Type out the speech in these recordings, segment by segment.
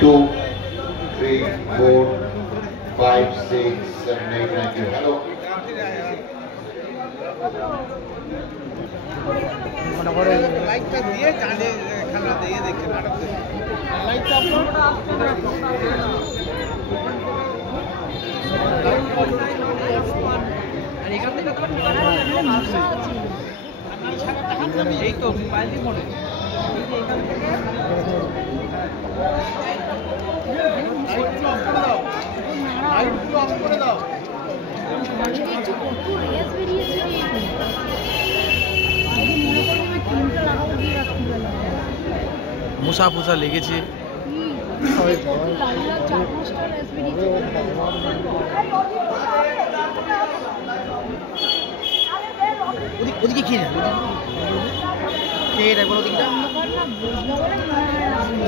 2, 3, 4, 5, 6, 7, 8, 9, 10. Hello. লাইটটা দিয়ে চাঁদে খেলা দিয়ে দেখে নাটক লাইটটা আর এখান থেকে এই তো মোবাইলই মনে এখান থেকে লাইটগুলো অফ করে দাও মশা ফোসা লেগেছে ওদিকে খেয়ে খেয়ে দেখো ওদিকটা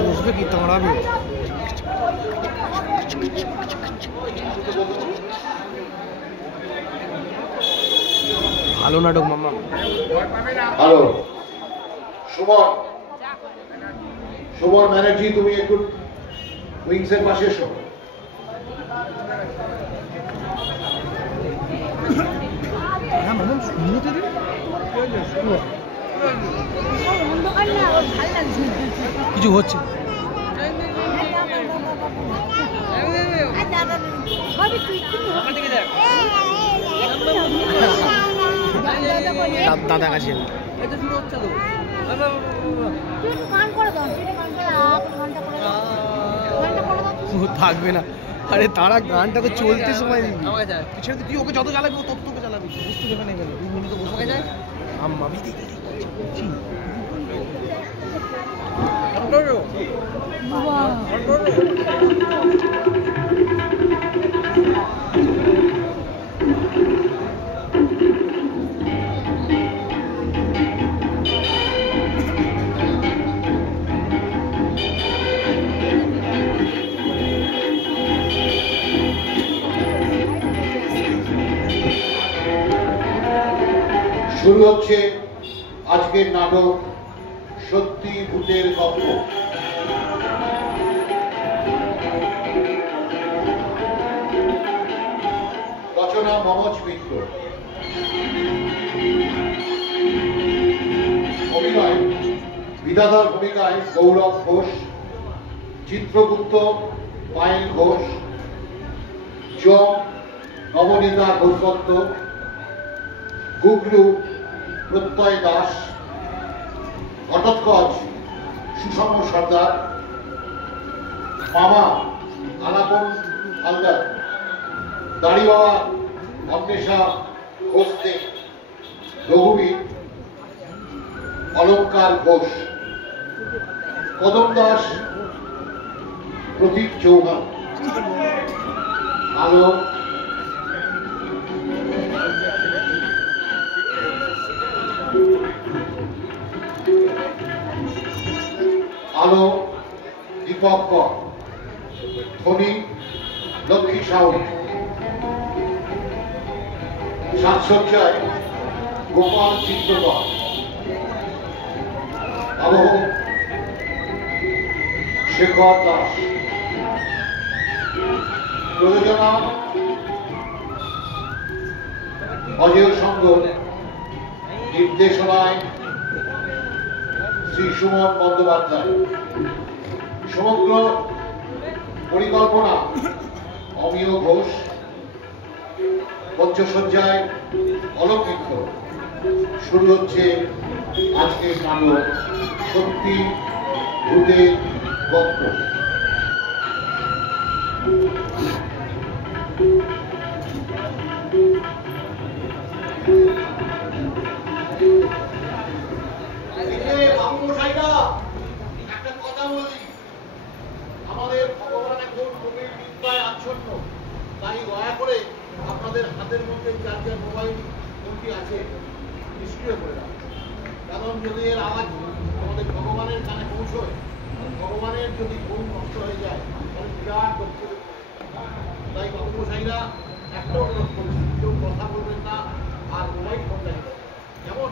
বসবে কি তোমরাবে ভালো নাটক মামা হ্যালো সুমন ব্যানার্জি তুমি একটু উইংসের পাশে এসো হ্যাঁ মামা শুনতে দে কিছু হচ্ছে দাদা কাছে থাকবে না আরে তারা গানটা তো চলতে সময় পিছনে তুই ওকে যত চালাবি ও তত তোকে চালাবি বুঝতে যেখানে গেলে 2 মিনিট তো বসে যায় আমি দেখি শুরু হচ্ছে আজকের নাটক সত্যি ভূতের গল্প। রচনা মনোজ মিত্র, অভিনয় বিধাতার ভূমিকায় গৌরব ঘোষ, চিত্রগুপ্ত পায়েল ঘোষ, জম নবনীতা ঘোষদত্ত, গুগলু প্রত্যয় দাস, ঘটোৎকচ সুষম সর্দার, মামা আলাপন হালদার, দাড়ি বাবা অন্বেষা ঘোষতে, রঘুবীর অলঙ্কার ঘোষ, কদম দাস প্রদীপ চৌহান, আলো আলো দীপক কর, ধনী লক্ষ্মী সাউ, সাজসজ্জায় গোপাল চিত্রকর, আবহ শেখর দাস, প্রযোজনা অজয় সংঘ, নির্দেশনায় শ্রী সুমন বন্দ্যোপাধ্যায়, সমগ্র পরিকল্পনা অমিয় ঘোষ, পঞ্চসজ্জায় অলৌকিক। শুরু হচ্ছে আজকের নাটক সত্যি ভূতের গল্প। একটা কথা বলি, আমাদের ভগবান এখন গভীর নিদ্রায় আচ্ছন্ন, তাই দয়া করে আপনাদের হাতের মধ্যে যার যার মোবাইল ফোনটি আছে নিষ্ক্রিয় করে রাখুন, কারণ যদি এর আওয়াজ আমাদের ভগবানের কানে পৌঁছয়, ভগবানের যদি ফোন নষ্ট হয়ে যায় তাহলে বিরাট দুঃখ। তাই বাবুমশাইরা একটা অনুরোধ করছি, কেউ কথা বলবেন না আর মোবাইল ফোনটা যেমন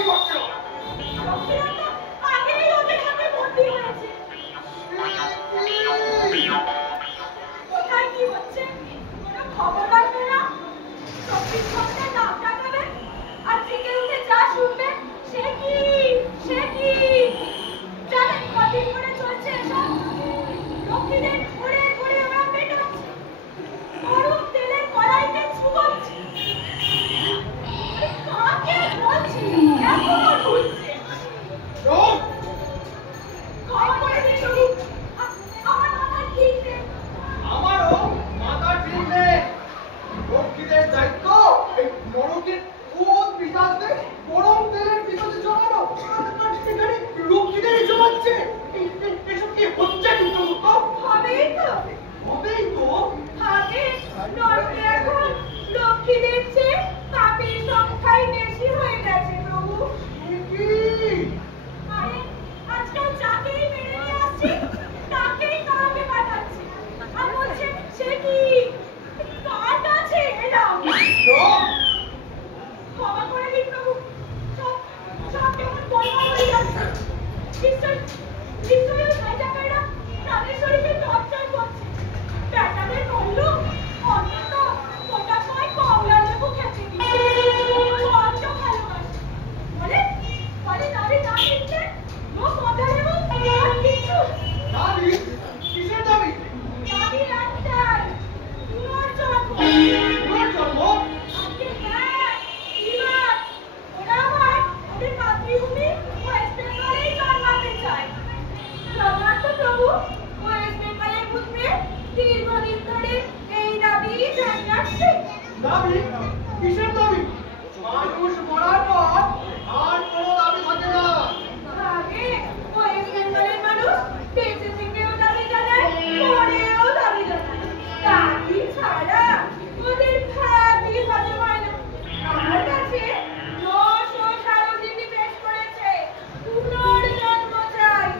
কি করছো? আগেই ওদের হাতে বন্দী হয়েছে। কোথায় কি হচ্ছে কোনো খবর রাখবে না? 24 ঘন্টায় নাম ডাকাবে আর জেগে উঠে যা শুনবে সে কি জানেন কদিন করে চলছে এসব? লক্ষ্মীদের ঘুরে ঘুরে ওরা পেটাচ্ছে, গরম তেলের কড়াইতে চুবাচ্ছে। কাকে বলছি এখনো ঢুকছে। ক্ষমা করে দিন প্রভু, আমার মাথা ঠিক নেই। আমারও মাথা ঠিক নেই। লক্ষ্মীদের দায়িত্ব এই নরকের কোন পিতাদের গরম তেলের পিছনে জমানো। সেখানে লক্ষ্মীদেরই জমাচ্ছে। এসব কি হচ্ছে কিন্তু? হবেই তো আগে নরকে এখন লক্ষ্মীদের চেয়ে পাপীর সংখ্যাই বেশি হয়ে গেছে প্রভু। আরে আজকাল যাকেই মেরে নিয়ে আসছে তাকেই নরকে পাঠাচ্ছে আর বলছে সে কি কার কাছে এলাম। ক্ষমা করে দিন প্রভু, সব কেমন বলবার হয়ে যাচ্ছে। নিশ্চয়ই ওই হাইজাকাররা প্রাণের শরীরে টর্চার করছে। বেটাদের বললো অন্তত ওটা সময় কমলা লেবু খেতে দিচ্ছে। বড্ড ভালোবাসে। বলে দাবি না দিচ্ছে ও কমলা লেবু আর কিছু। দাবি? কিসের দাবি? দাবি একটাই, পুনর্জন্ম। পুনর্জন্ম? আজকে হ্যাঁ, এবার ওরা আবার ওদের মাতৃভূমি ওয়েস্ট বেঙ্গলেই জন্মাতে চায়। জগন্নাথ প্রভু ওয়েস্ট বেঙ্গলের পুত্রে দীর্ঘদিন ধরে এই দাবি জানিয়ে আসছে। দাবি? কিসের দাবি? মানুষ মরার পর আর কোনো দাবি থাকে না। আগে ওয়েস্ট বেঙ্গলের মানুষ বেঁচে থেকেও দাবি জানায়, মরেও দাবি জানায়। দাবি ছাড়া ওদের ভাবই হজম হয় না। আমার কাছে 900 স্মারকলিপি পেশ করেছে, পুনর্জন্ম চাই।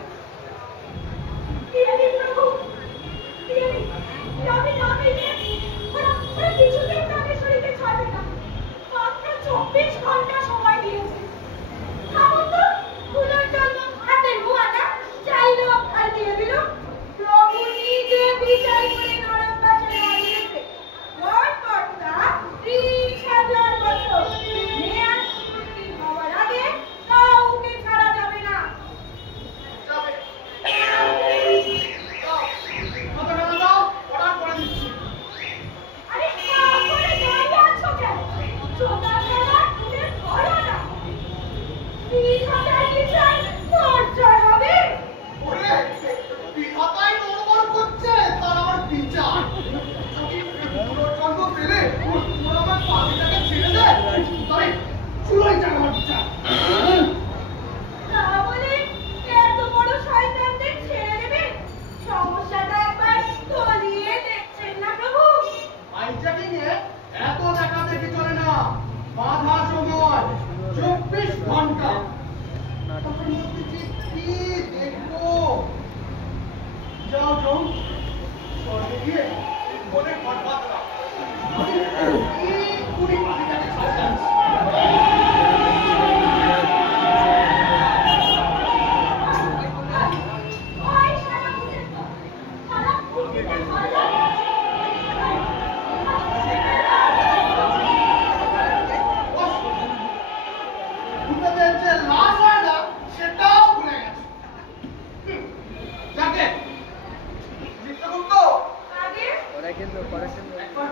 দিয়ে দিন প্রভু, দিয়ে দিন। দাবি না পেলে ওরা কিছুতেই প্রাণের শরীরে ছাড়বে না। মাত্র 24 ঘন্টা সময় দিয়েছে। খাবো তো পুনর্জন্ম হাতের মুয়াটা চাইলো আর দিয়ে দিল। প্রভু নিজে বিচার করে নরকবাসে লাগিয়েছে। গড়কর্তা 30,000 বছর মেয়াদ পূর্তি হওয়ার আগে কাউকে ছাড়া যাবে না। যাবে। দাও, কথাটা দাও, অর্ডার করে দিচ্ছি। আরে করে দাঁড়িয়ে আছো কেন? চোদা খেলা তুলে ধরো না। 30,000 বিচার টর্চার হবে। ওরে, বিধাতাই নড়বড় করছে, তার আবার বিচার। যদি পুনর্জন্ম পেলে ওরা আমার পাখিটাকে ছেড়ে দেয়, তবে চুলোয় যাবে আমার বিচার। না বলে এত বড় শয়তানদের ছেড়ে দেবে? সমস্যাটা একবার তলিয়ে দেখছেন না প্রভু? হাইজ্যাকিং এ এত দেখা দেখি চলে না। বাধা সময় 24 ঘন্টা। তার মধ্যে যে কি দেখবো? যাও যাও, স্বর্গে গিয়ে মনে ঘটবাত রাখ। আমি এক্ষুনি পাখিটাকে ছাড়তে আনছি। ওই সারা খুঁজে তো, সারা খুঁজে তো ভালো। ভূতেদের যে লাশ হয় না, সেটাও ভুলে গেছে। যাকে চিত্রগুপ্ত, আগে একবার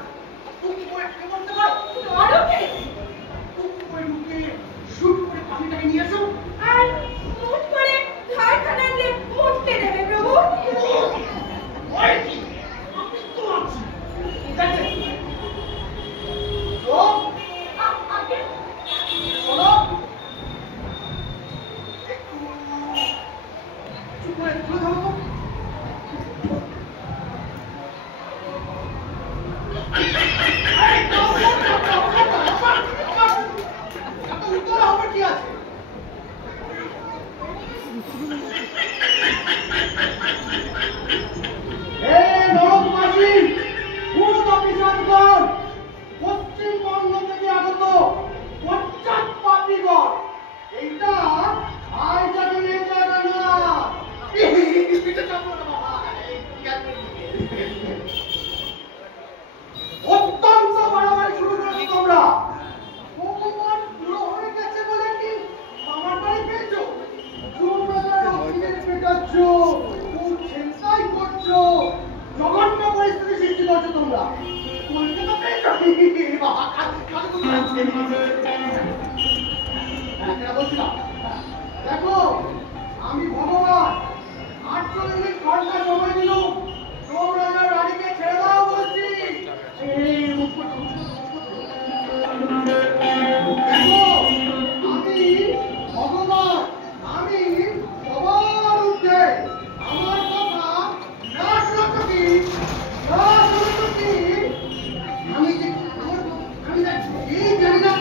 টুক করে কি করতে পারো? নরকে টুক করে লুকিয়ে শুট করে পাখিটাকে নিয়ে এসো। আর মুঠ করে ধারখানা দিয়ে মুটতে দেবে প্রভু। ওই কি? আমি তো আছি। যাকে তো আগে শোনো, একটু চুপ করে তুলে ধরো তো। এই দাও, এত উত্তর হবে কি আছে? নরকবাসী, ভূত অফিসারগণ, পশ্চিমবঙ্গ থেকে আগত পশ্চাৎ পাপীগণ, এই বাবা কাকে তুমি বলছিলাম দেখো আমি ভগবান 48 ঘন্টা সময় দিল তোমরা রানীকে ছেড়ে দাও বলছি এই দেখো আমি ভগবান আমি সবার ঊর্ধ্বে আমার কথা না শুনছি আমি যে আমি এই জানি না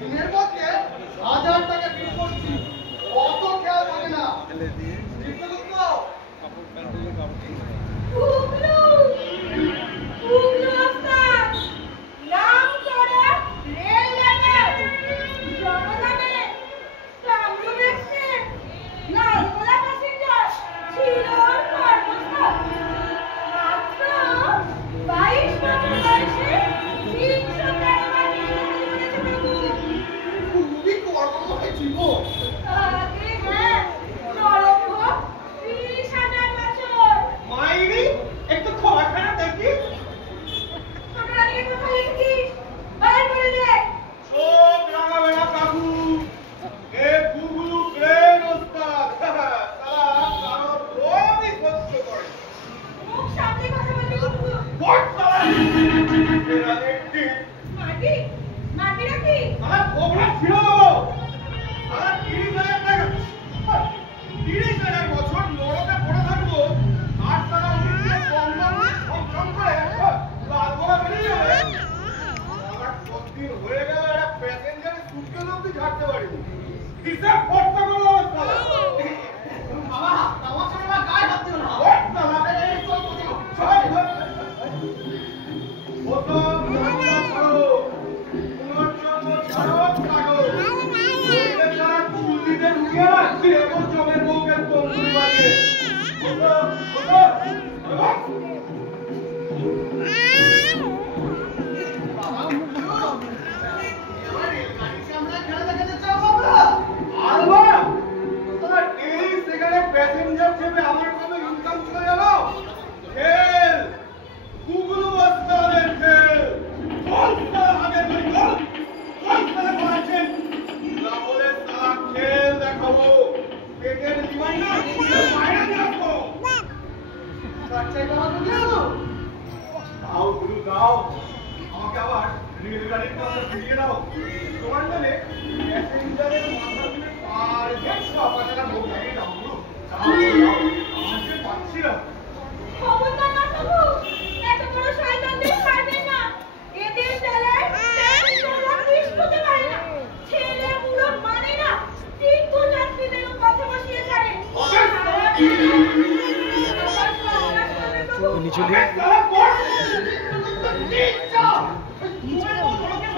দিনের মধ্যে 1000 টাকা বিল করছি অত খেয়াল থাকে না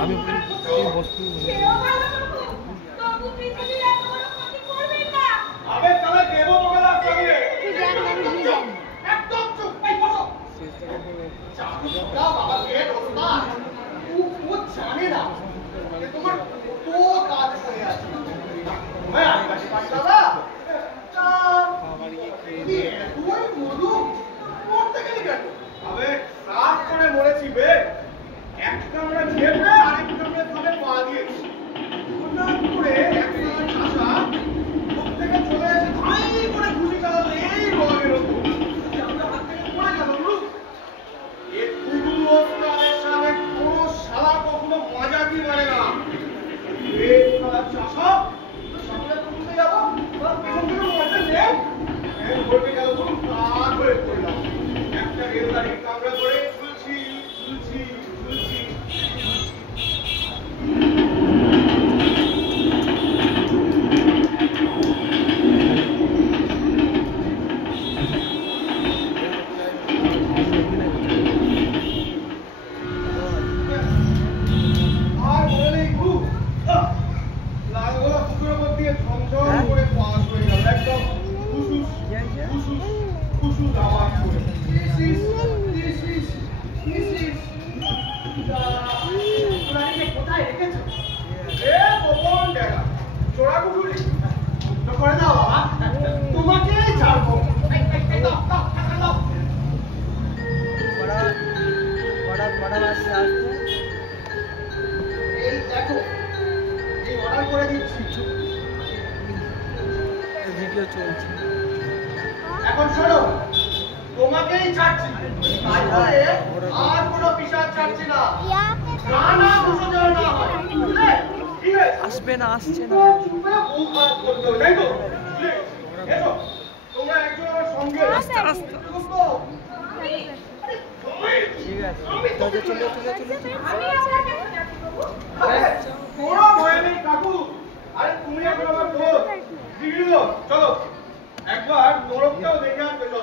আমি বস্তু চোরা কুকুরি তো করে দাও বাবা, তোমাকেই ছাড়বো। এই দাও, দাও, টাকা দাও। এই দেখো, এই অর্ডার করে দিচ্ছি। ভিডিও চলছে। এখন শোনো, তোমাকেই ছাড়ছি, তারপরে আর কোনো পিশাচ ছাড়ছি না। রানা দুশো জন না হয়, বুঝলে? ঠিক আছে? আসবে না, আসছে না। চুপে মুখ হাত করতে হবে, তাই তো? বুঝলে? এসো, তোমরা একজন আমার সঙ্গে। আস্তে আস্তে। বুঝলো? ঠিক আছে, চলে চলে চলে চলে। আমি আপনাকে বোঝাচ্ছি বাবু। কোনো ভয় নেই কাকু। আরে তুমি এখন আমার দোস্ত। দিদির চলো একবার নরকটাও দেখে আসবে। চলো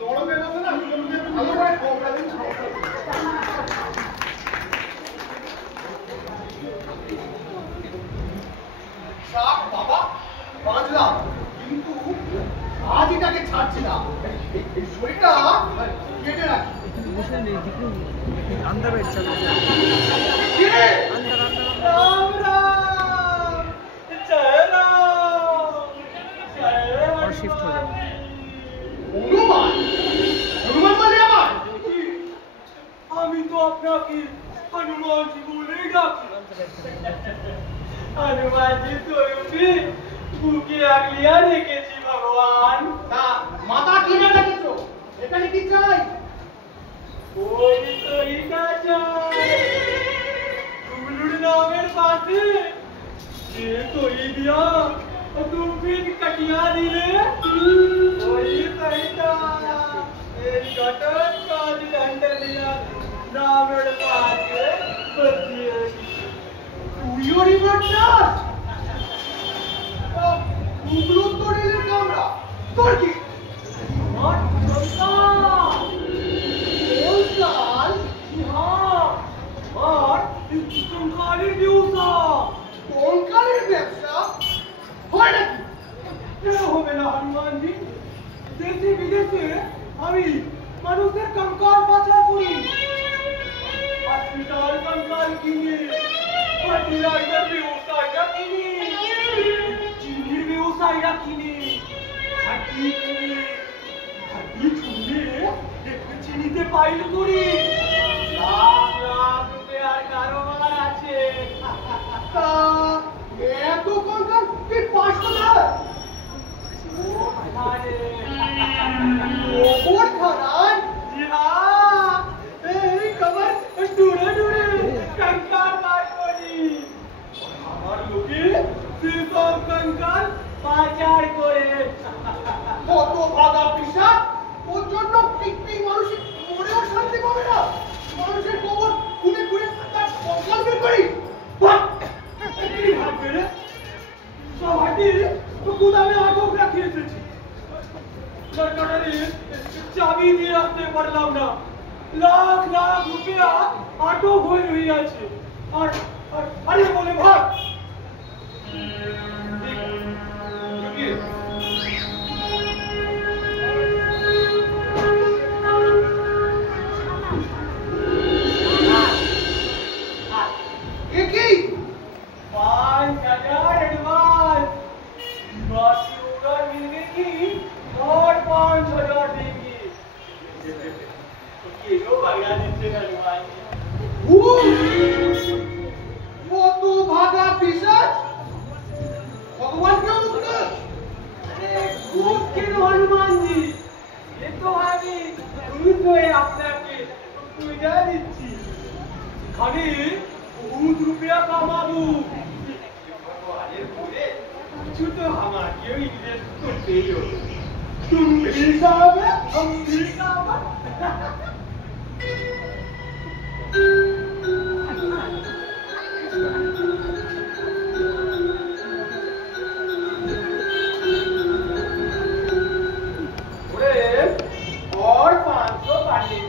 নরকের মধ্যে না তোমাদের ভালো করে খবরা দিন। শাক বাবা বাঁচলাম, কিন্তু আজ এটাকে ছাড়ছি না। এই শরীরটা কেটে রাখি। अंदर बैठ चल কিরে? अंदर अंदर রাম রাম, জয় রাম, জয় রাম। और शिफ्ट हो जाओ। হনুমান? হনুমান বলে আমার? আমি তো আপনাকে হনুমানজি বলেই ডাকি। হনুমানজি তরুণী বুকে আগলিয়া রেখেছি ভগবান। তা মাথা কিনে রেখেছো, এখানে কি চাই? ওই তরিকা চাই টুকলুর নামের পাশে যে তরি দিয়া তুমি কাটিয়া দিলে ওই তরিকা এই গঠন কাজ দণ্ড দিয়া নামের পাশে বসিয়ে তুইও রিভার চাস? টুকরো তরিলের কামড়া, তোর কি? আমার সন্তান ওলসাল? আর সংখ্যালের ব্যবসা কঙ্কালের ব্যবসা হয় নাকি? কেন হবে না হনুমানজি? দেশে বিদেশে আমি মানুষের কঙ্কাল পাচার করি। হসপিটাল কঙ্কাল কিনি, ফার্টিলাইজার ব্যবসায়ীরা কিনি, চিনির ব্যবসায়ীরা কিনি, হাঁটি কিনি, হাঁটি ছুঁড়ে একটু চিনিতে পাইল করি। লাখ লাখ রুপিয়ার কারোবার আছে। তা এত কঙ্কাল তুই পাস কোথায়? ও আরে ওপর থানায়? जी हाँ, এই কবর দূরে দূরে কঙ্কাল বার করি। আমার লোকে সেসব কঙ্কাল পাচার করে। কত ভাগা পিসাচ, ওর জন্য পিকনিক মানুষ মরেও শান্তি পাবে না। মানুষের কবর খুলে খুলে তার কঙ্কাল বের করি। বাহ! কি ভাববে রে? সব হাঁটি তো গুদামে আটক রাখি এসেছি। সরকারের চাবি দিয়ে আসতে পারলাম না। লাখ লাখ রুপিয়া আটক হয়ে রইয়াছে। আর আরে বলে ভাগ। এ কি? 5,000 एडवांस बाकी होगा मिलेगी और 5,000 देंगे। तो ये लो भगा दीजिए हनुमान जी। কত ভাগা পিসাচ, ভগবান কেউ মুক্ত। अरे खूब क्यों हनुमान जी? ये तो আমি খুব হয়ে আপনাকে পূজা দিচ্ছি। খালি बहुत रुपया कमाबू। भगवाনের পরে কিছু তো আমাকেও ইনভেস্ট করতেই হবে। तुम भी साहब हम भी साहब। और 500 पानी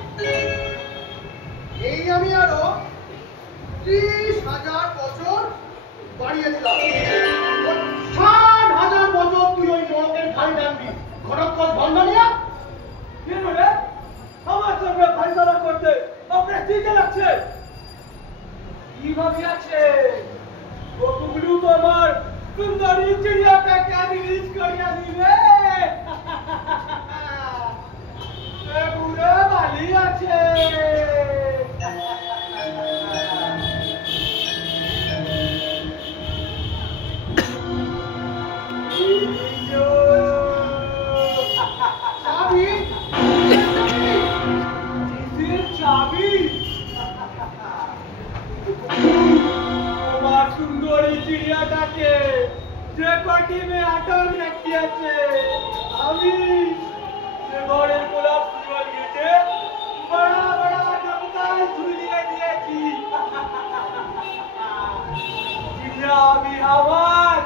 এই আমি আরো 30,000 বছর বাড়িয়ে দিলাম। 60,000 বছর তুই ওই নরকের খাই টানবি। ঘটকর ভণ্ডারিয়া? কেন রে? আমার সঙ্গে ফাইসলা করতে আপনার ঠিক লাগছে? কিভাবে আছে? কতগুলো তো আমার সুন্দরী চিড়িয়াটাকে আমি রিচ করিয়া দিবে পুরো বালি আছে চাবি তোমার সুন্দরী চিড়িয়াটাকে যে কটি মে আটক রাখিয়াছে আমি যে ঘরের গোলাপ ফুল গেছে বড়া বড়া জমকাল ঝুলিয়ে দিয়েছি চিড়িয়া আমি আমার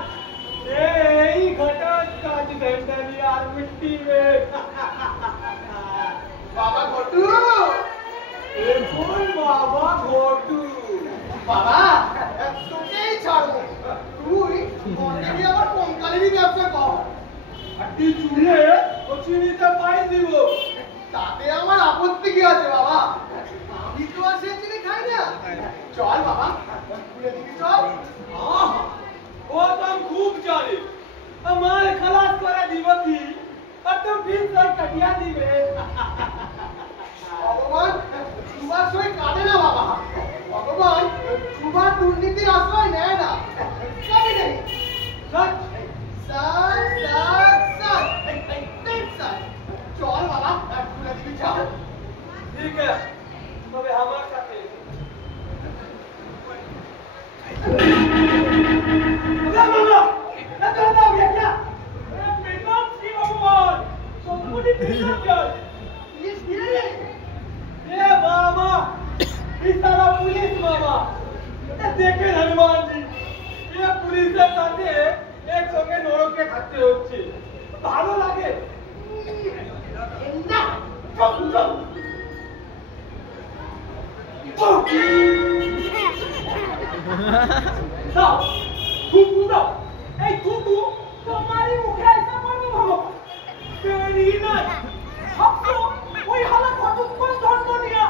এই ঘটক কাজ ধন্ডালি আর মিट्टी में বাবা ঘটু বাবা ঘটু বাবা তোকেই ছাড়বো তুই অলরেডি আমার কঙ্কালেরই ব্যবসা কর আর তুই চুলে ও চিনিতে পাই দিব তাতে আমার আপত্তি কি আছে বাবা আমি তো আর সে চিনি খাই না চল বাবা খুলে দিবি চল ও তো খুব জানে আমার খালাস করে দিব কি আর তুই ফির সব কাটিয়া দিবে ভগবান সুভাষ সই কাটে না বাবা ভগবান সুভাষ দুর্নীতির আশ্রয় নেয় না কবি নেই সচ সচ সচ সচ সচ চল বাবা খুলে দিবি চল ঠিক আছে তবে আমার সাথে বাবা না চল না क्या बेनाम की भगवान संपूर्ण बेनाम क्या ये बाबा इस सारा पुलिस बाबा ये देखे हनुमान जी ये पुलिस के साथ एक संगे नरक के खाते होच्छे ভালো লাগে না চল চল দাও থুতু দাও এই থুতু তোমারই মুখে এসে পড়বে ভালো তেরি না সব ওই হালা কতক্ষণ ধর্ম নিয়া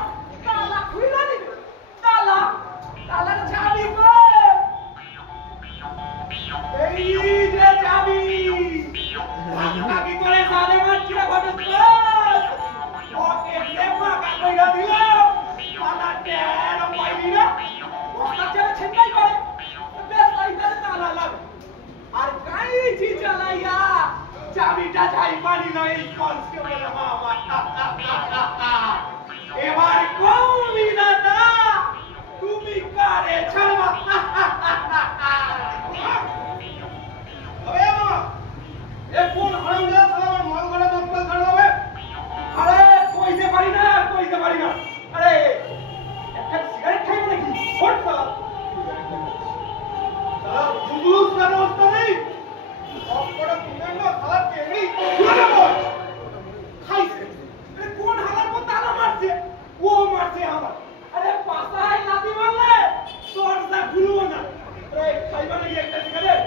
তালা খুইলা দিবে তালার চাবি কই এই যে চাবি বাকি করে সালে মারছিরা ঘটছ ওকে লেপা কইরা দিল তালা টের পাইলি না ওটা ছেড়ে ছিনতাই করে বেশ আইতারে তালা লাগ আর কাইছি চালাইয়া চাবিটা যাই পানি নাই কনস্টেবল মামা এবার কৌমি দাদা তুমি কারে ছাড়বা আরে মামা এ কোন হারামজাদা সালা আমার মাল গলা দপ্তর ধরবে আরে কইতে পারি না আরে একটা সিগারেট খাইব নাকি ফট সালা জুলুস কেন হচ্ছে নেই সবকটা তুমি না সালা কেমনি চলে বল খাইছে এ কোন হালার পর তালা মারছে ও মারছে আমার আরে পাছায় লাথি মারলে দরজা খুলবো না আরে খাইবা নাকি একটা সিগারেট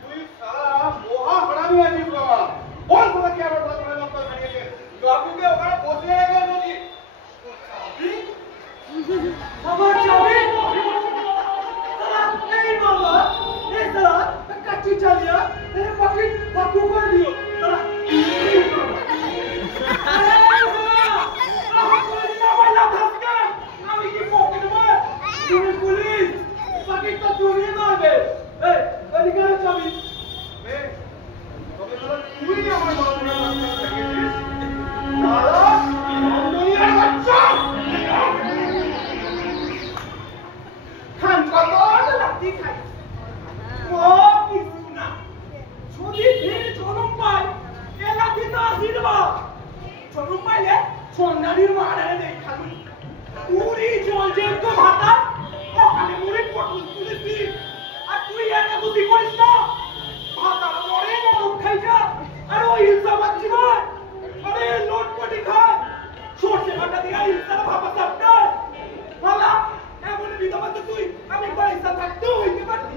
তুই সালা মহা হারামি আছিস বাবা বল সালা কে আবার বাদ করে দপ্তর খাইয়ে বাবুকে ওখানে বসে রেখে যদি আমার চাবি সালা এই বাবা এই সালা কাচ্চি চালিয়া এই পকেট বাকু করে দিও সালা আমি কি পকেট মার তুমি পুলিশ পকেট তো তুমি মারবে এই এদিকে চাবি তবে সালা তুই আমার মামলা লাগিয়েছিস সালা দুনিয়ার বাচ্চা খান কত লাঠি খাই ও কিছু না যদি ফের জনম পাই এ লাঠি তো আশীর্বাদ জনম পাইলে সন্ন্যাসীর মারারে নেই খালি পুরি জলজে তো ভাতা ওখানে মুড়ি পটল তুলেছি আর তুই একা বুদ্ধি করিস না ভাতা মরে মরুক খাই যা আর ওই হিংসা বাচ্চি ভাই আরে লোট কোটি খায় সরষে বাটা দিয়ে হিংসা ভাবা চাপটা ভালা এমন বিধবা তো তুই আমি পয়সা থাকতেও হইতে পারতি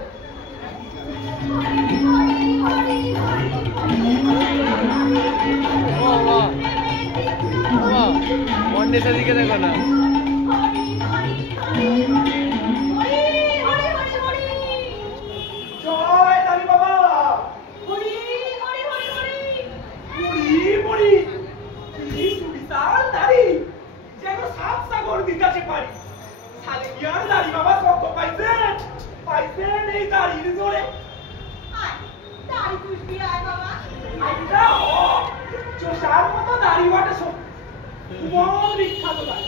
মন্ডেসের দিকে দেখো না জয় দানি বাবা আর দাড়ি বাবা সব পাইছেন পাইছেন এই দাড়ির জোরে আয় দাড়ি খুশবি আয় বাবা আইটা ও চোষার মতো দাড়ি বাটা সব মন বিখ্যাত দাড়ি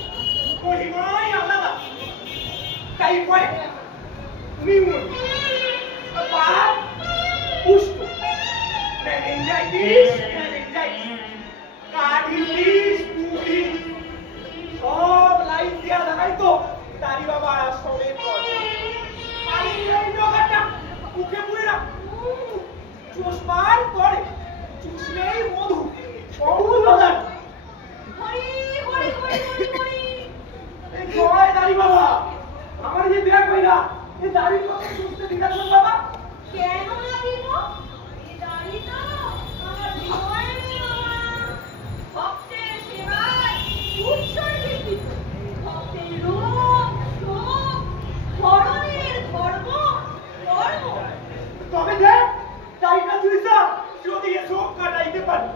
মহিমাই আলাদা টাইফয়েড নিউমোনিয়া বাদ পুষ্ট মেনিনজাইটিস কার্ডিটিস পুরি সব লাইন দিয়া দেখাই তো দাড়ি বাবা সবে করে আরে এই জগাটা মুখে পুরে না চশমার পরে চুষলেই মধু অমূল বাজার হরি হরি হরি হরি হরি এই জয় দাড়ি বাবা আমার যে বিয়া কইরা এই দাড়ি বাবা সুস্থ দিদার বাবা কেন না দিব এই দাড়ি তো আমার জীবনের বাবা ভক্তের সেবায় উৎসর্গিত ভক্তের রূপ শোক ধরনের ধর্ম কর্ম তবে দেখ দাড়িটা চুইছা যদি এ শোক কাটাইতে পারি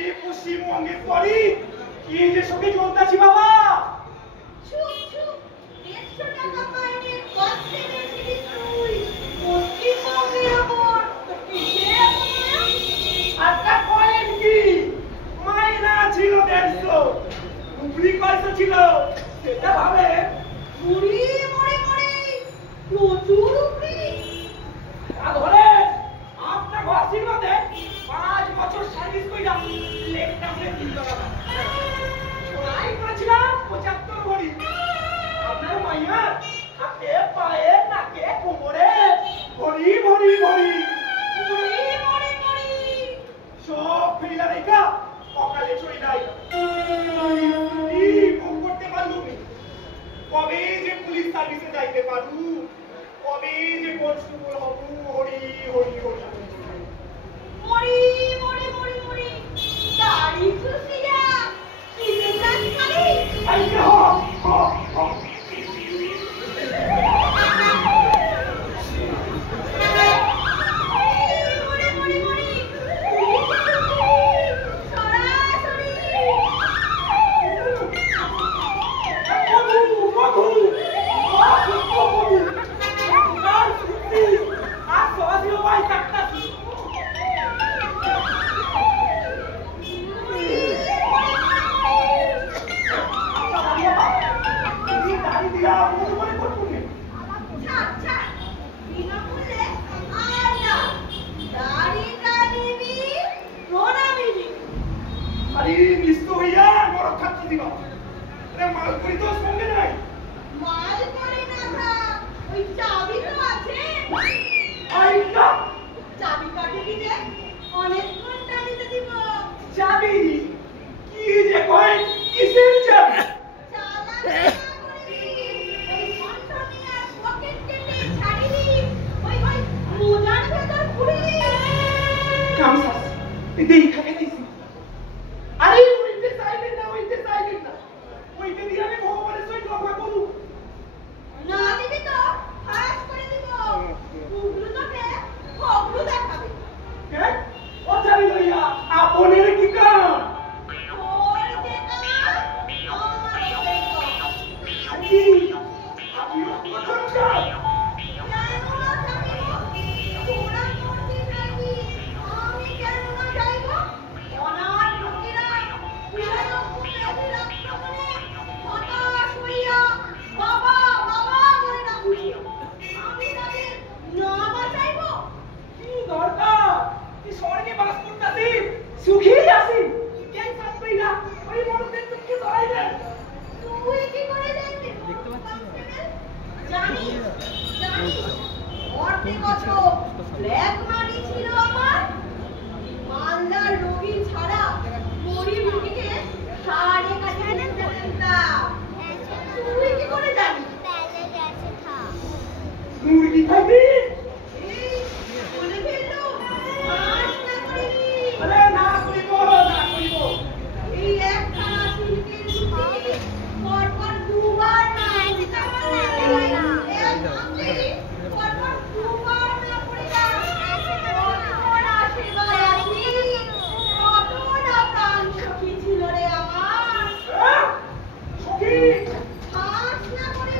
এই পশ্চিমবঙ্গের পরি কি যে শোকে চলতাছি বাবা চুপ চুপ 150 টাকা মাইনের কষ্টে গেছিলি তুই পশ্চিমবঙ্গের ওপর কিসে আজকা কয়েন কি মাইনা ছিল 150 উপরি কয়সা ছিল সেটা ভাবে মুড়ি মরে মরে প্রচুর উপরি ধরে আপনার আশীর্বাদে 5 বছর সার্ভিস কইরা লেখটা হয়ে দিল বাবা সরাই করেছিলাম 75 ভরি আপনার মাইয়া হাতে পায়ে নাকে কোমরে ভরি ভরি ভরি মুড়ি মরে মরে সব ফেলা রেখা সকালে চলে যাই ভোগ করতে পারলুম কবে যে পুলিশ সার্ভিসে যাইতে পারু কবে যে কনস্টেবল হবু হরি হরি হরি মরি মরি মরি মরি দাড়ি চুষিয়া কিনে যাস খালি আইয়া হ হ মরি মরি মরি সরাসরি মধু মধু মধু আর সত্যি আর সহজে ভাই কাটতাছি দাড়ি দিয়া মধু করে করবি ছাড় ছাড় বিনামূল্যে আর না দাড়িটা নিবি প্রণামী নিবি আরে মিষ্ট হইয়া নরক খাচ্ছি দিবা আরে মাল করি তো সঙ্গে নাই মাল করে না থাক ওই চাবি তো আছে আইটা চাবি কাটে দিতে অনেকক্ষণ টানিতে দিব চাবি কি যে কয় কিসের চাবি চালা করে ওই কন্টনিয়া পকেট কেটে ছাড়িলি ওই ওই মোজার ভেতর পুরিলি কামসাস দেই খাবে দিছি আরে ওইতে সাইলেন্ট না ওইতে দিয়ে আমি ভগবানের সহিত কথা করু না দিবি তো ফাঁস করে দিব উগলু তোকে হগলু দেখাবে হ্যাঁ ও চাবি লইয়া আপনের কি কাম ওর যে কাজ আমার হবে আরে আমিও কথা চাই কেন না চাইব তোরা করতে চাইবি আমি কেন না চাইব অনাথ লোকেরা নিরানব্বই রক্ত করে হতাশ হইয়া বাবা বাবা করে ডাকছে আমি তাদের না বাঁচাইব কি দরকার কি স্বর্গে বাস করতাছি সুখী আছি এই সাথেই না ওই মরদের দুঃখে ধরাই দেন তুই কি করে জানবি দেখতে পাচ্ছিস জানিস জানিস অর্ধেক কত ব্ল্যাক মানি ছিল আমার মালদার রোগী ছাড়া গরিব রোগীকে সাড়ে কাছে তুই কি করে জানিস মুরগি খাবি এই বলে ফেললো মাস না করিনি আরে না করিব এই একখানা সিল্কের সুতি পরপর দুবার না পরপর দুবার না পড়ে যা কত আশীর্বাদ আসি কত না প্রাণ সখী ছিল রে আমার সখী হাস না করে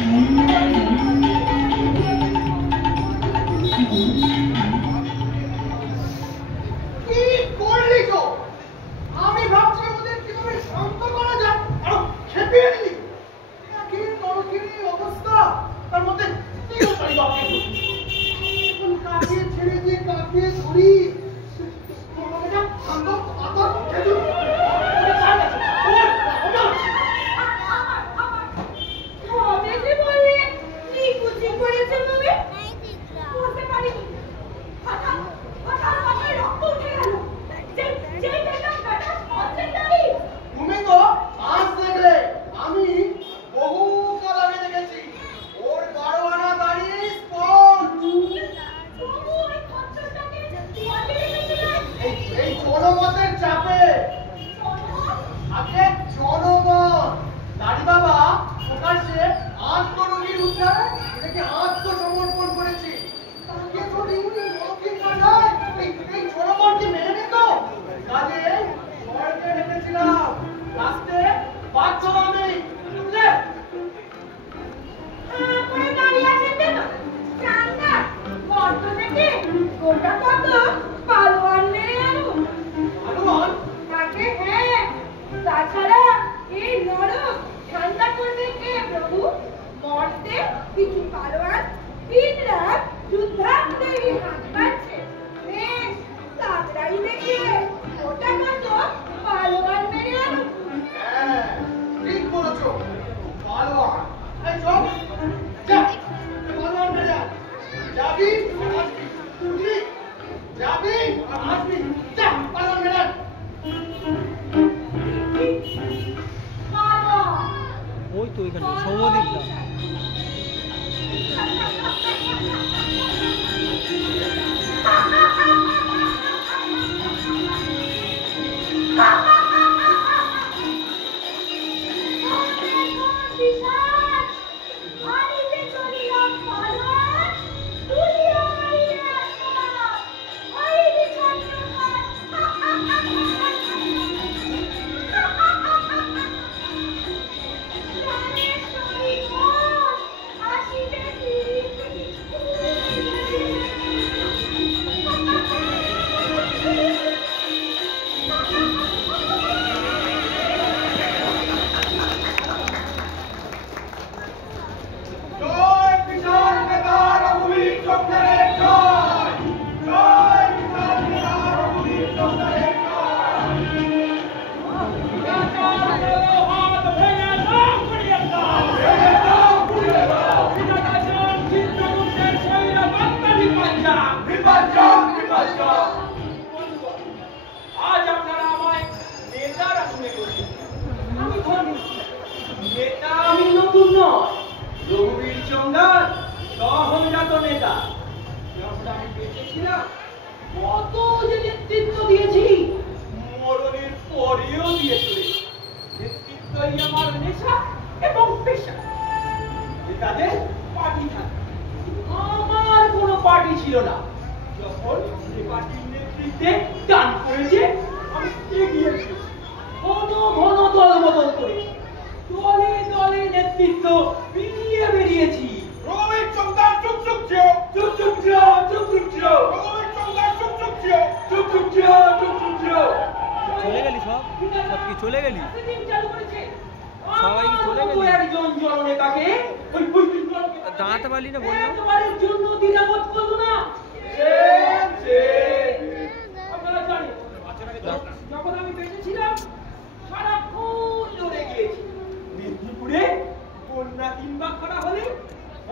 কি করলি তো? আমি ভাবছি ওদের কিভাবে শান্ত করা যায়, আরো খেপিয়ে দিলি। কি নরকিনী অবস্থা, তার মধ্যে তুইও তাই বাপকে ধরলি। এখন কাকে ছেড়ে দিয়ে কাকে ধরি? তোমাকে যা শান্ত আতর খেজুর হবে যে বললে নিকুচি করেছে বলে বুঝতে পারিনি। হঠাৎ হঠাৎ মাথায় রক্ত উঠে গেল। যেই দেখলাম বেটা স্পঞ্জের দাড়ি। তুমি তো আজ দেখলে, আমি বহু কাল আগে দেখেছি ওর 12 আনা দাড়ি স্পঞ্জ। তবু ওই খচ্চরটাকে দেয়ালে রেখেছিলে। এই জনমতের চাপে আগে জনমত দাড়ি বাবা প্রকাশ্যে আত্মরোগীর উদ্ধারে এটাকে আত্মসমর্পণ করেছি। তাকে যদি মৌখিক ভাষায় এই জনমতকে মেনে নিত, কাজে স্বর্গে হেঁটেছিলাম, লাস্টে বাধ্য আমি। বুঝলে? করে দাঁড়িয়ে আছেন কেন? চান না গর্ত থেকে গোটা কত পালোয়ান মেরে আনুন। হনুমান তাকে হ্যাঁ, তাছাড়া এই নরক ঠান্ডা করবে কে প্রভু? মর্তে কিছু পালোয়ান দিন রাত যুদ্ধাগ্নেয় হাত পাচ্ছে। বেশ তাড়াতাড়ি দেখে ওটা কত পালোয়ান মেরে আনুন। হ্যাঁ, ঠিক বলেছো। পালোয়ান এই চল, যা পালোয়ান মেরে যা। যাবি আর আসবি, বুঝলি? যাবি আর আসবি, যা পালোয়ান মেরে আন। পালোয়ান ওই তো ওইখানে সৌমদীপটা। জয় কিষাণ নেতা রঘুবীর চক্রের জয়, জয় কিষাণ নেতা রঘুবীর চক্রের জয়। হাত ভেঙে দাও, পুড়িয়ে দাও, ভেঙে দাও, পুড়িয়ে দাও। বিনাশন চিত্রগুপ্তের শৈলবন্ধ বিপর্যয়, বিপর্যয়, বিপর্যয়। আজ আপনারা আমায় নেতার আসনে বসে, আমি ধনী নেতা, আমি নতুন নয়। রঘুবীর চন্দ্র সহজাত নেতা। যখন আমি বেঁচে ছিলাম কত যে নেতৃত্ব দিয়েছি, মরণের পরেও দিয়ে চলেছি। নেতৃত্বই আমার নেশা এবং পেশা। কাজে পার্টি থাকে, আমার কোনো পার্টি ছিল না। যখন যে পার্টির নেতৃত্বে দান করেছে, আমি এগিয়ে গিয়েছি। ঘন ঘন দল বদল করেছি, দলে দলে নেতৃত্ব বিলিয়ে বেরিয়েছি। রঘুবীর চন্দ্র চুপ চুপ চিও, চুপ চুপ চিও, চুপ চুপ চিও। রঘুবীর চন্দ্র চুপ চুপ চিও, চুপ চুপ চিও, চুপ চুপ চিও। চলে গেলি সব কি চলে গেলি? সবাই কি চলে গেলি? একজন জননেতাকে দাঁড়াতে পারলি না বললাম। একবারের জন্য দ্বিধাবোধ করলো না। আপনারা জানেন, যখন আমি বেঁচে ছিলাম সারাক্ষণ লড়ে গিয়েছি। মেদিনীপুরে বন্যা কিংবা খরা হলে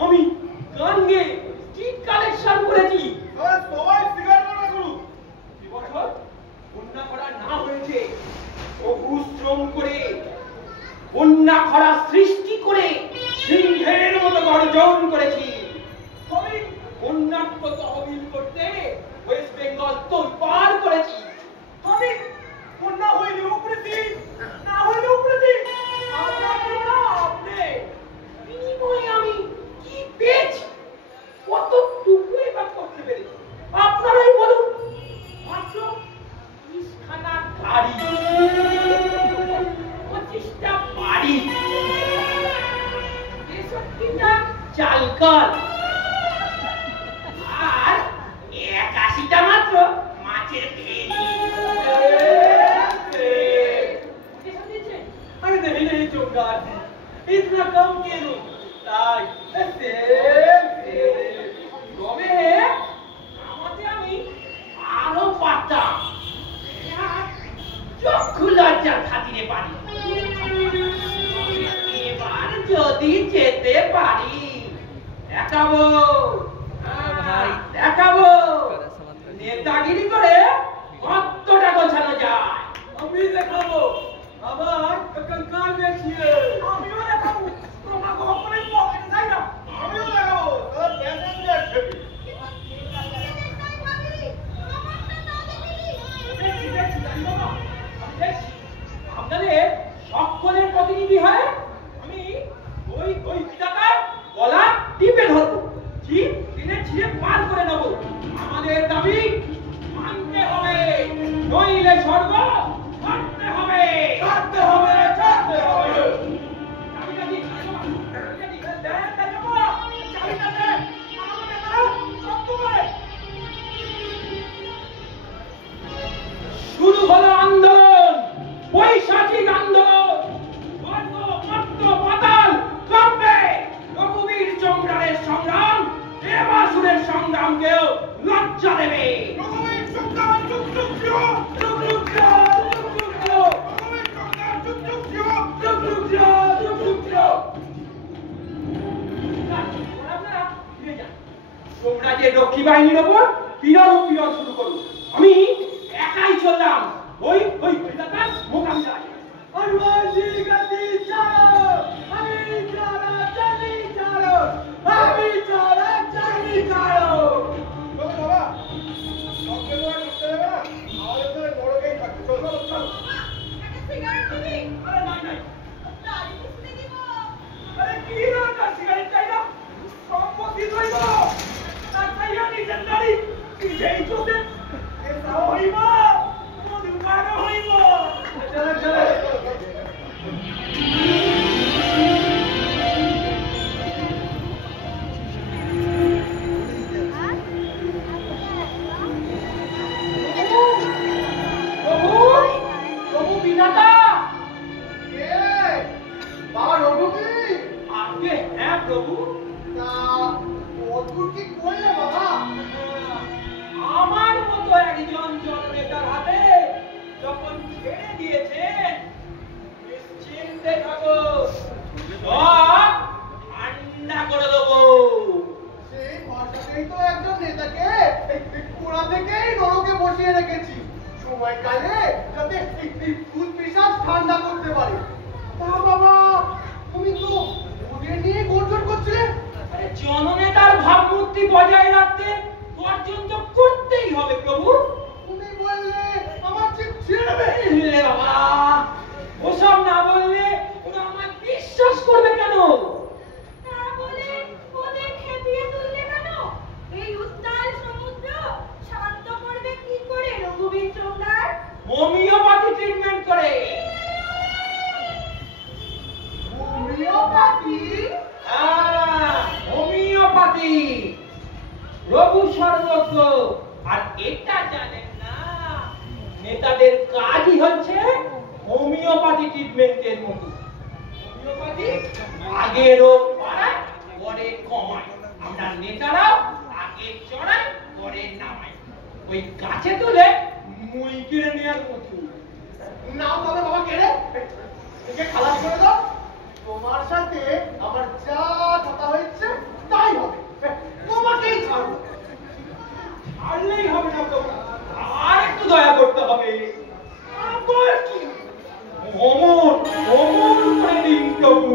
আমি গান গেয়ে ঠিক কালেকশন করেছি। সবাই স্বীকার করবে গুরু, এবছর বন্যা খরা না হয়েছে, বহু শ্রম করে বন্যা খরা সৃষ্টি করে সিংহের মতো গর্জন করেছি। তবে বন্যাত্ম তহবিল করতে ওয়েস্ট বেঙ্গল তোলপাড় করেছি। তবে বন্যা হইলেও প্রতি, না হইলেও প্রতি, আপনি বিনিময়ে আমি কি পেয়েছি, কতটুকু এবার করতে পেরেছি আপনারাই বলুন। মাত্র 30খানা গাড়ি, 25টা বাড়ি, 63টা কালকাল আর 81টা মাত্র মাছের ভেড়ি। अरे नहीं नहीं चौंकार जी इतना कम क्यों ताई তবে আমাকে আমি আরো পারতাম চক্ষু লজ্জার খাতিরে পারি এবার যদি যেতে পারি দেখাবো দেখাবো নেতাগিরি করে কতটা গোছানো যায়। আমি দেখাবো আমার कंकाल देखिए আমিও দেখাবো তোমাকে ওপরে পকেট চাই না আমিও দেখাবো তোর প্যাসেঞ্জার ছবি আপনাদের সকলের প্রতিনিধি হয় আমি ওই পিতাকার গলা টিপে ধরবো জিপ টেনে ছিঁড়ে পার করে নেব। আমাদের দাবি মানতে হবে নইলে স্বর্গ ছাড়তে হবে ছাড়তে হবে ছাড়তে হবে। শুরু হলো আন্দোলন বৈশাখিক আন্দোলন স্বর্গ মর্ত পাতাল কাঁপবে। রঘুবীর চন্দ্রের সংগ্রাম দেবাসুরের সংগ্রামকেও লজ্জা দেবে। রঘুবীর সংগ্রাম যুগ যুগ যুগ যুগ যুগ যুগ রঘুবীর সংগ্রাম যুগ যুগ যুগ যুগ যুগ যুগ যুগ যুগ। তোমরা যে রক্ষী বাহিনীর ওপর পীড়ন শুরু করো আমি একাই চললাম ওই মোকাবিলায়। হনুমানজি গতি চালো আমি চালা চালি চালো আমি চালা চালি চালো। বাবা সবকে তো আর করতে হবে না আমাদের তো বড়কেই থাকবে। চলো চলো একটা সিগারেট দিবি? আরে নাই নাই তাই কিসে দিব? আরে কি দরকার সিগারেট চাই না সম্পত্তি দইব না চাইয়া নিজের দাড়ি নিজেই চলতে এটা হইব মধুপান হইব। চলো চলো আমার মতো একজন জননেতার হাতে যখন ছেড়ে দিয়েছেন নিশ্চিন্তে থাকো সব ঠান্ডা করে দেবো। সেই ভরসাতেই তো একজন নেতাকে কোড়া থেকেই নরকে বসিয়ে রেখেছি সময়কালে যাতে ভূত পিশাচ ঠান্ডা করতে পারে। তা বাবা তুমি তো ওদের নিয়ে গর্জন করছিলে। আরে জননেতার ভাবমূর্তি বজায় রাখতে গর্জন তো করতেই হবে প্রভু। তুমি বললে আমার ঠিক ছেড়ে দেবে বাবা ওসব না বললে ওরা আমায় বিশ্বাস করবে কেন? তা বলে ওদের খেপিয়ে তুললে কেন? এই উত্তাল সমুদ্র শান্ত করবে কি করে রঘুবীর চন্দ্র? হোমিওপ্যাথি ট্রিটমেন্ট করে। হোমিওপ্যাথি? হ্যাঁ হোমিওপ্যাথি রঘু সর্বজ্ঞ আর এটা জানেন না নেতাদের কাজই হচ্ছে হোমিওপ্যাথি ট্রিটমেন্টের মতো। হোমিওপ্যাথি আগে রোগ বাড়ায় পরে কমায় আমরা নেতারাও আগে চড়াই পরে নামাই ওই গাছে তুলে মুই কিনে নেওয়ার মতো। নাও তবে বাবা কেড়ে একে খালাস করে দাও। তোমার সাথে আমার যা কথা হয়েছে তাই হবে তোমাকেই ছাড়বো। ছাড়লেই হবে না তো আর একটু দয়া করতে হবে। আবার কি অমর অমর করে দিন প্রভু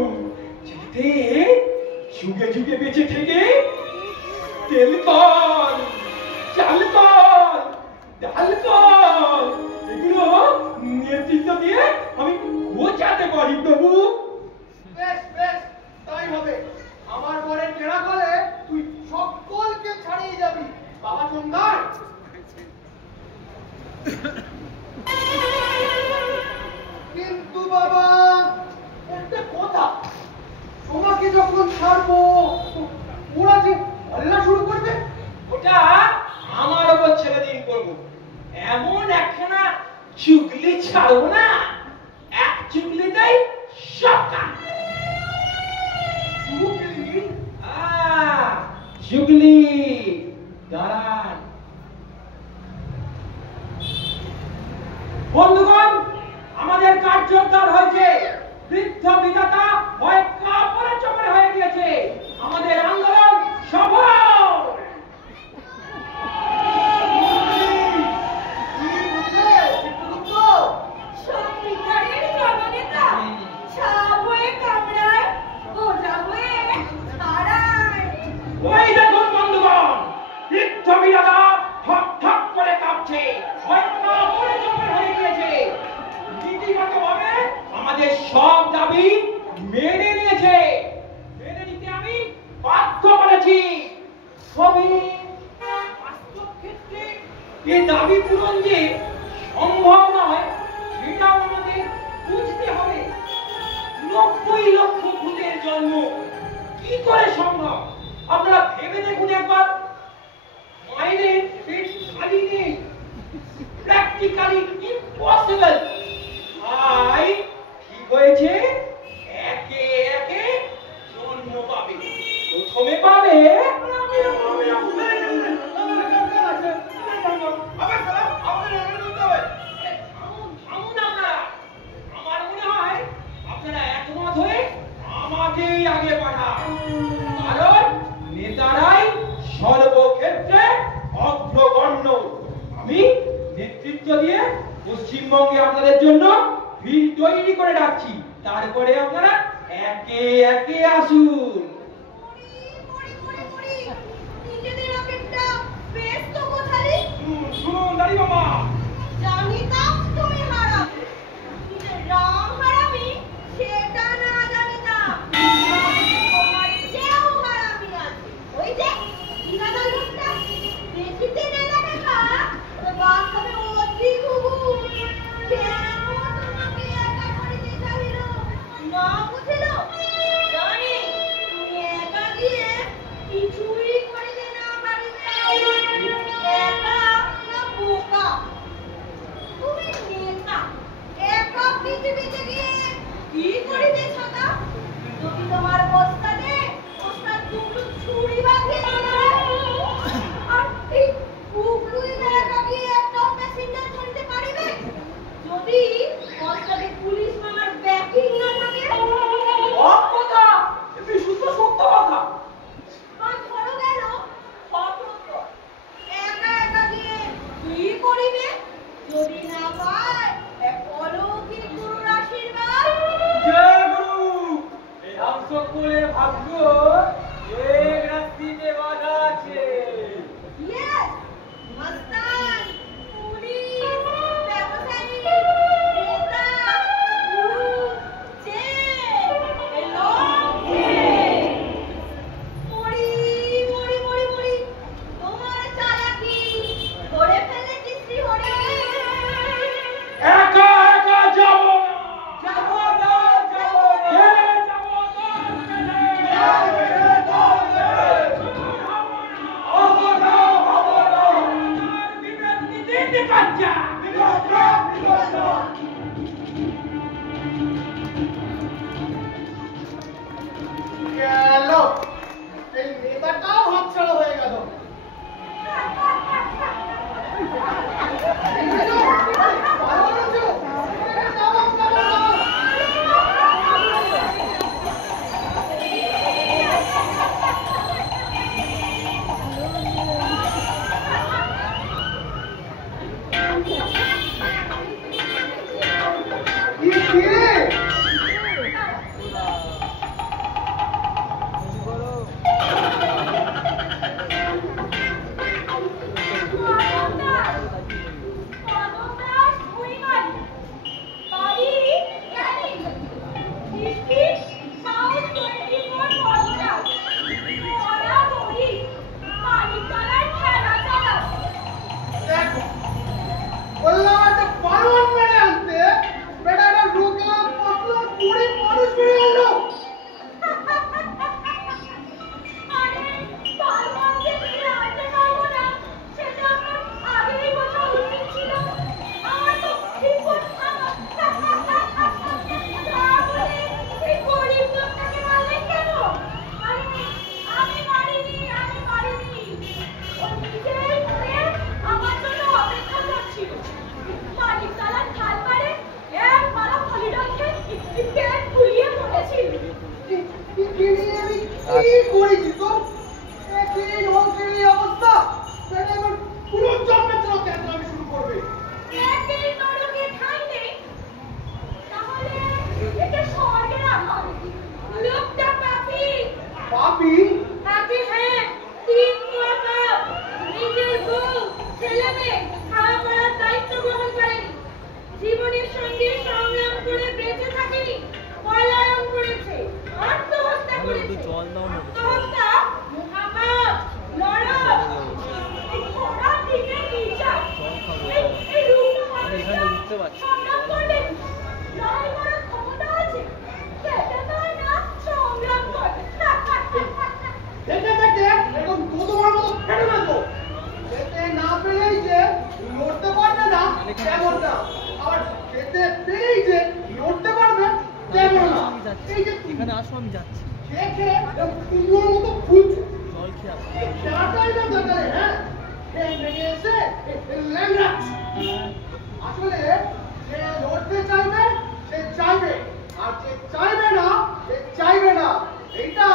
যাতে যুগে যুগে বেঁচে থেকে তেল কল চাল কল ডাল কল এগুলো নেতৃত্ব দিয়ে আমি গোছাতে পারি প্রভু। বেশ বেশ তাই হবে। আমার পরে কেনা করে তুই সকলকে ছাড়িয়ে যাবি বাবা চন্দ্র। কিন্তু বাবা একটা কথা তোমাকে যখন ছাড়বো আছে হল্লা শুরু করবে। ওটা আমার উপর ছেড়ে দিন করবো। এমন একখানা চুগলি ছাড়বো না, এক চুগলিতেই সব কাজ। চুগলি? চুগলি দাঁড়ান। বন্ধুগণ, আমাদের কার্যোদ্ধার হয়েছে। বৃদ্ধ বিধাতা ভয় কাপড়ে চোপড়ে হয়ে গিয়েছে। আমাদের আন্দোলন সফল। সত্যিকারের জননেতা সাপ হয়ে কামড়ায়, বোঝা হয়ে ছাড়ায়। ওই দেখুন বন্ধুগণ, বৃদ্ধ বিধাতা ঠক ঠক করে কাঁপছে, ভয় কাপড়ে চোপড়ে হয়ে গিয়েছে। নীতিগতভাবে আমাদের সব দাবি মেনে নিয়েছে। মেনে নিতে আমি বাধ্য করেছি। তবে বাস্তব ক্ষেত্রে এই দাবি পূরণ যে সম্ভব নয়, সেটা আমাদের বুঝতে হবে। 90 লক্ষ ভূতের জন্ম কি করে সম্ভব? আপনারা ভেবে দেখুন একবার। মাইনের পেট খালি নেই, প্র্যাকটিক্যালি ইম্পসিবল। তাই ঠিক হয়েছে, একে একে জন্ম পাবে। প্রথমে পাবে আমার মনে হয় আপনারা একমত হয়ে আমাকেই আগে পাঠান, কারণ নেতারাই সর্বক্ষেত্রে অগ্রগণ্য। আমি নেতৃত্ব দিয়ে পশ্চিমবঙ্গে আপনাদের জন্য ভিড় তৈরি করে রাখছি। তারপরে আপনারা একে একে আসুন। নিজেদের রকেটটা বেশ তো গোছালি। শুনুন দাঁড়ি বাবা, জানিতাম তুমি হারামি, নিজের রাম হারামি সেটা না জানিতাম। তোমার চেয়েও হারামি আছে। ওই যে ইরাদা লোকটা দেখিতে নেলা দেখা, বাস্তবে অতি গুগুর। কেন তোমাকে একা করিতে চাহিল না বুঝিল? জানি তুমি একা গিয়ে কিছুই করিতে না পারিবে। একা না বোকা? তুমি নেতা, একা পৃথিবীতে গিয়ে কি করিবে ছাতা? যদি তোমার বস্তাতে ওস্তাদ টুকরো ছুরি বাঁধিয়ে দেয়, আর এই টুকরোই না একা গিয়ে একটাও প্যাসেঞ্জার ধরতে পারিবে? যদি বস্তাতে পুলিশ মামার ব্যাকিং না থাকে? কথা বিশুদ্ধ সত্য কথা। আর ধরো গেল সতর্ক, একা একা গিয়ে কি করিবে? যদি না পায় এক অলৌকিক গুরুর আশীর্বাদ। জয় গুরু। এই হামসকলের ভাগ্য এক রাত্রিতে বাঁধা আছে। Yes, মস্তান, পুলিশ, ব্যবসায়ী, নেতা, গুরু, চেন, a long chain. মরি, মরি, মরি, মরি, তোমার চালাকি ধরে ফেলেছি শ্রীহরি। একা একা যাব না। যাব না, যাব না। ছেড়ে যাব না, ছেড়ে যাব না। হব না, হব না। আমার কি নিয়ে আমি কি করেছি তো একই রঙের এই অবস্থা তাহলে এবার পুনর্জন্মের জন্য কেন আমি শুরু করবে একই নরকে ঠাঁই নেই তাহলে এটা স্বর্গের আহার লোকটা পাপি পাপি পাপি হ্যাঁ তিন পাপ নিজের বউ ছেলে মেয়ে খাওয়া পড়ার দায়িত্ব গ্রহণ করেনি জীবনের সঙ্গে সংগ্রাম করে বেঁচে থাকেনি পলায়ন করেছে আত্মহত্যা করেছে আত্মহত্যা মহাপাপ নরক এই ঘোড়ার দিকে বিচার এই রূপটা সংগ্রাম করলে লড়াই করার ক্ষমতা আছে সেটা তো না সংগ্রাম করে দেখে দেখে এরকম তোমার মতো ফেটে না তো খেতে না পেলেই যে লড়তে পারবে না তেমন না আবার খেতে পেলেই যে লড়তে পারবে তেমন না এই যে এখানে আসো আমি যাচ্ছি খেয়ে খেয়ে তুলোর মতো ফুলছে জল খেয়ে আসো এই খেলাটাই না দরকারে হ্যাঁ খেয়ে ভেঙে এসে ল্যাংড়াচ্ছে আসলে যে লড়তে চাইবে সে চাইবে আর যে চাইবে না সে চাইবে না এইটা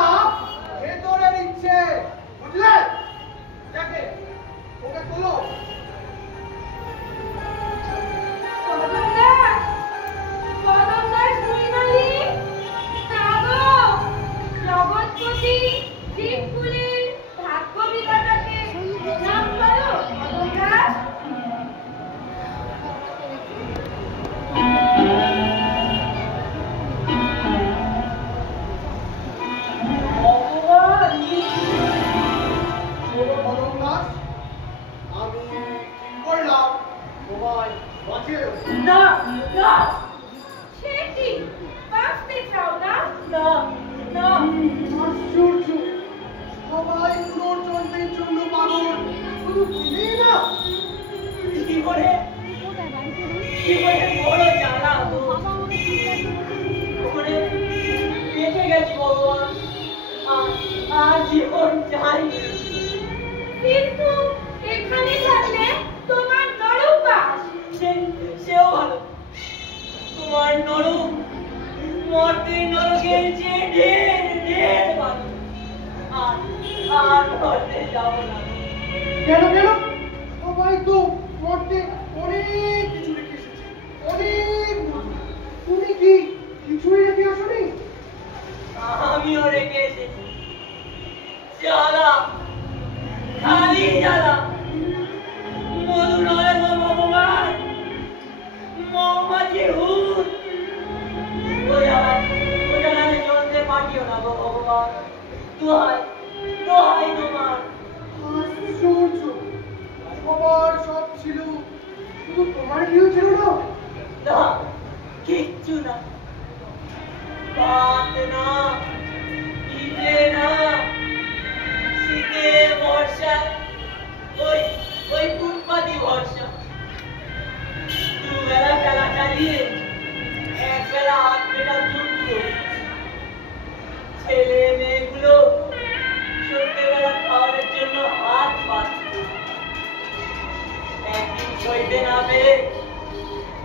ভেতরের ইচ্ছে বুঝলে যাকে ওকে তোলো জগৎপতি শিবকুলের ভাগ্য বিধাতাকে প্রণাম করো মদনদাস ভগবান ছোট মদন দাস আমি ঠিক করলাম তোমায় বাঁচিয়ে দেবো। না না সে কি বাঁচতে চাও না না আশ্চর্য সবাই পুনর্জন্মের জন্য পাগল শুধু তুমি না কি করে বড় জ্বালা ওখানে বেঁচে গেছি ভগবান আর জীবন চাই কিন্তু এখানে থাকলে তোমার নরক বাস সেও ভালো তোমার নরক মর্তে নরকের চেয়ে ঢের ভালো আর মর্তে যাবো না কেন কেন সবাই তো মরতে অনেক কিছু রেখে এসেছে অনেক মজা। তুমি কি কিছুই রেখে আসোনি আমিও রেখে এসেছি জ্বালা খালি জ্বালা মধু নয় গো ভগবান মৌমাছি হুট ও জ্বালায় চলতে পারিও না গো ভগবান দোহাই তোমার আশ্চর্য সবার সব ছিল শুধু তোমার কেউ ছিল না না কিচ্ছু না ভাত না পিঠে না শীতে বর্ষা ওই ফুটপাতি ভরসা দুবেলা খেলা চালিয়ে একবেলা হাত পেটা যুদ্ধ ছেলে মেয়েগুলো সন্ধ্যেবেলা খাওয়ানোর জন্য হাত পাতত একদিন সইতে না পেরে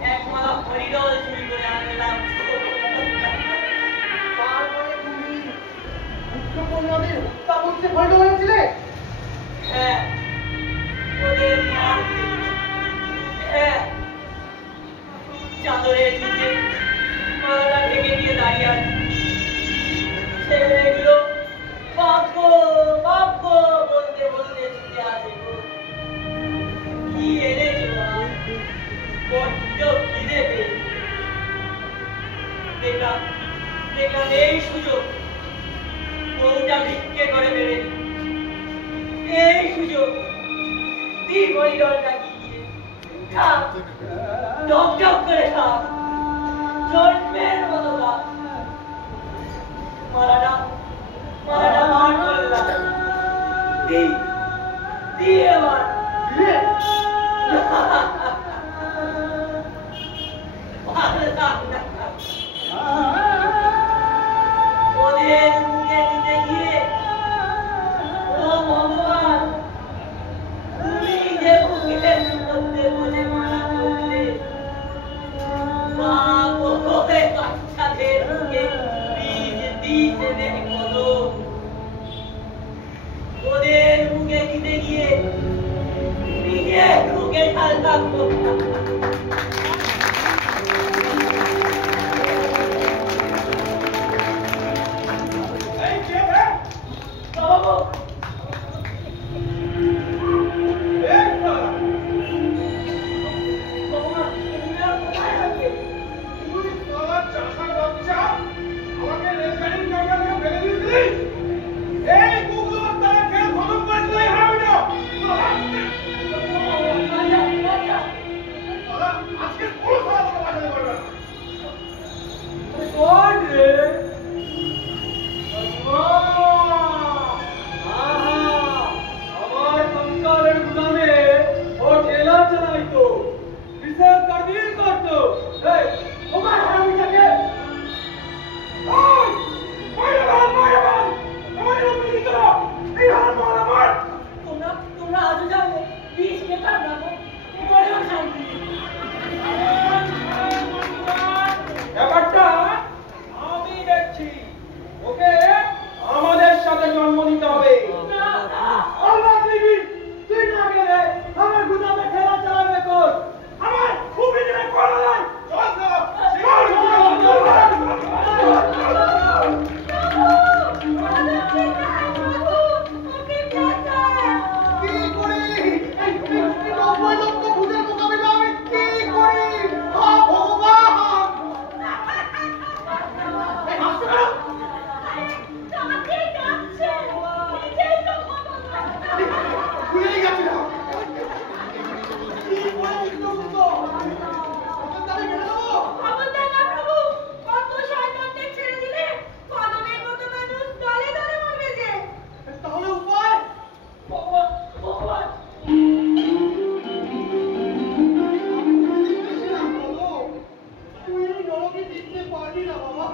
এক মালা হরিডল চুরি করে আনলাম তারপরে তুমি পুত্র কন্যাদের হত্যা করতে ভয় হয়েছিলে হ্যাঁ ওদের মারতে হ্যাঁ চাদরের নিচে মালাটা ঢেকে দিয়ে দাঁড়িয়ে আছে ছেলেগুলো বাপ্য বলতে বলতে ছুটে আসে গো। কি এনেছো বড্ড খিদে পেয়েছে দেখলাম এই সুযোগ বউটা ভিক্ষে করে বেড়ে এই সুযোগ দিই হরিডলটা গিয়ে খা টক টক করে খা জন্মের মতো খা মালাটা বার করলাম দি এবার দিলে ওদের মুখে দিতে গিয়ে ও ভগবান তুমি যে মুখের মধ্যে বলে মারা করলে বাপ ওরে বাচ্চাদের মুখে বীজ দিয়েছে দেখো গরুকে দিতে গিয়ে নিজে ঢুকে ঢাল থাকবো। বাবু ব্যাপারটা আমি দেখছি। ওকে আমাদের সাথে জন্ম নিতে হবে। তুই না গেলে আমার গুদামে খেলা চালাবে কোন? আমার খুবই দিনে করা নাই। কি করি? এই 90 লক্ষ ভূতের মোকাবিলা আমি কি করি? হা ভগবান! এই হাসছো কেন? ভুলেই গেছিলাম। কি করে উঠলো তো? ওদের তালে মেরে দেবো? তাহলে উপায়? তুই এই নরকে টিকতে পারবি না বাবা।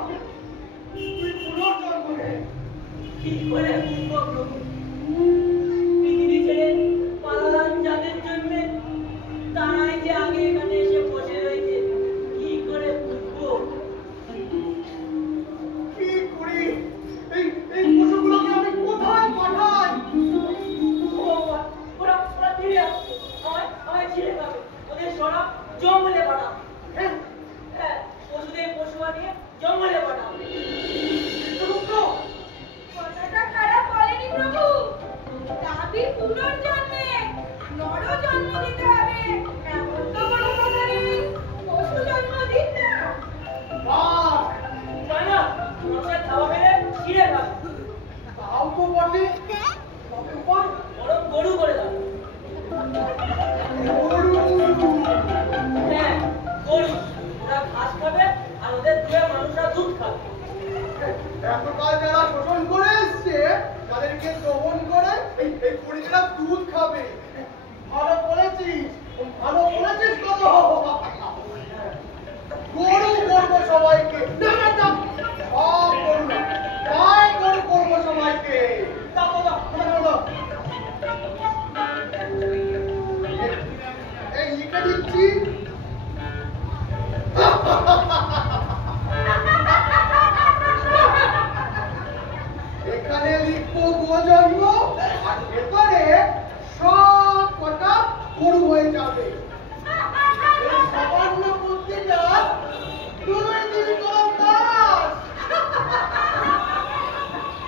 তুই পুনর্জন্ম নে। কি করে বুঝবো প্রভু? পৃথিবী ছেড়ে পালালাম যাদের জন্য, তারাই যে আগে এখানে এসে বসে রয়েছে। কি করে বুঝবো? কি করি? এই পশুগুলোকে আমি কোথায় পাঠাই? ভগবান, ওরা ফিরে আসছে। আমায় ছেড়ে পাবে। ওদের সরা জঙ্গলে পাঠাও। হ্যাঁ, হ্যাঁ, পশুদের পশু বানিয়ে জঙ্গলে পাঠাও। রুকো। কথাটা খারাপ বলেনি প্রভু। দাবি পুনর্জন্মে নর জন্ম দিতে হবে, এমন তো কোনো কথা নেই। পশু জন্ম দিন না। বাহ! তাই না? মানুষের খাওয়া মেরে ছিঁড়ে খাবে। তাও তো বটে। তবে উপায়? বরং গরু করে দাও। গরু। হ্যাঁ, গরু। ওরা ঘাস খাবে আর ওদের দুয়ে মানুষরা দুধ খাবে। এতকাল যারা শোষণ করে এসছে তাদেরকে দমন করে এই পরিজেরা দুধ খাবে। ভালো বলেছিস, ভালো বলেছিস তো। গরু করবো সবাইকে। না না না, সব গরু না, তাই গরু করবো সবাইকে। দাও দাও দাও দাও। এই লিখে দিচ্ছি। এখানে লিখবো গোজন্ম, আর ভেতরে সব কটা গরু হয়ে যাবে। এই সামান্য বুদ্ধিটা 2 দিন কম দাস।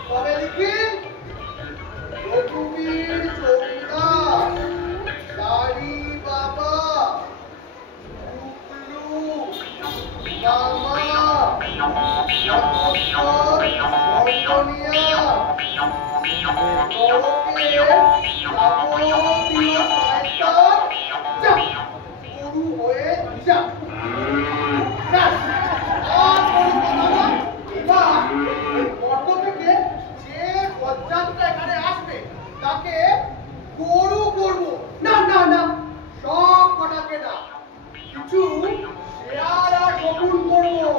তবে লিখি রঘুবীর চৌকিদার, দাড়ি বাবা, টুকলু, মামা, গরু হয়ে যা। ব্যাস, আর কোনো কথা না। এবার এই গর্ত থেকে যে বজ্জাতটা এখানে আসবে তাকে গরু করবো। না না না, সব কটাকে না, কিছু শেয়াল আর শকুন করবো।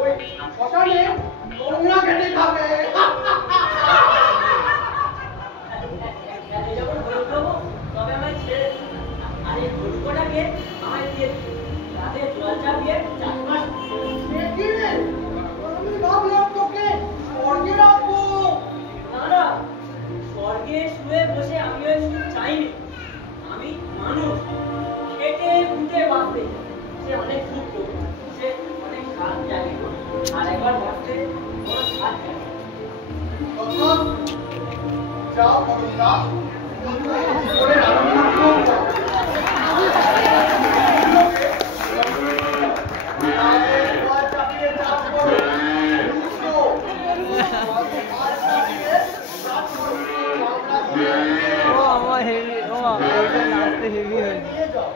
ওই শ্মশানে নোংরা ঘেটে খাবে। যখন গরু খাবো তবে আমায় ছেড়ে দিন। আর এই গরু কটাকে আমায় দিয়ে দিন। রাতে জল চাপিয়ে চাষবাস তখন যাও করুণা করে আরম্ভ করো। আগের পা চাপিয়ে চাপ করো। দুশো। পা চাপিয়ে চাপ করো। আমরা ও আমার হেভি, ও আমার লাস্টে হেভি হয়ে নিয়ে যাও।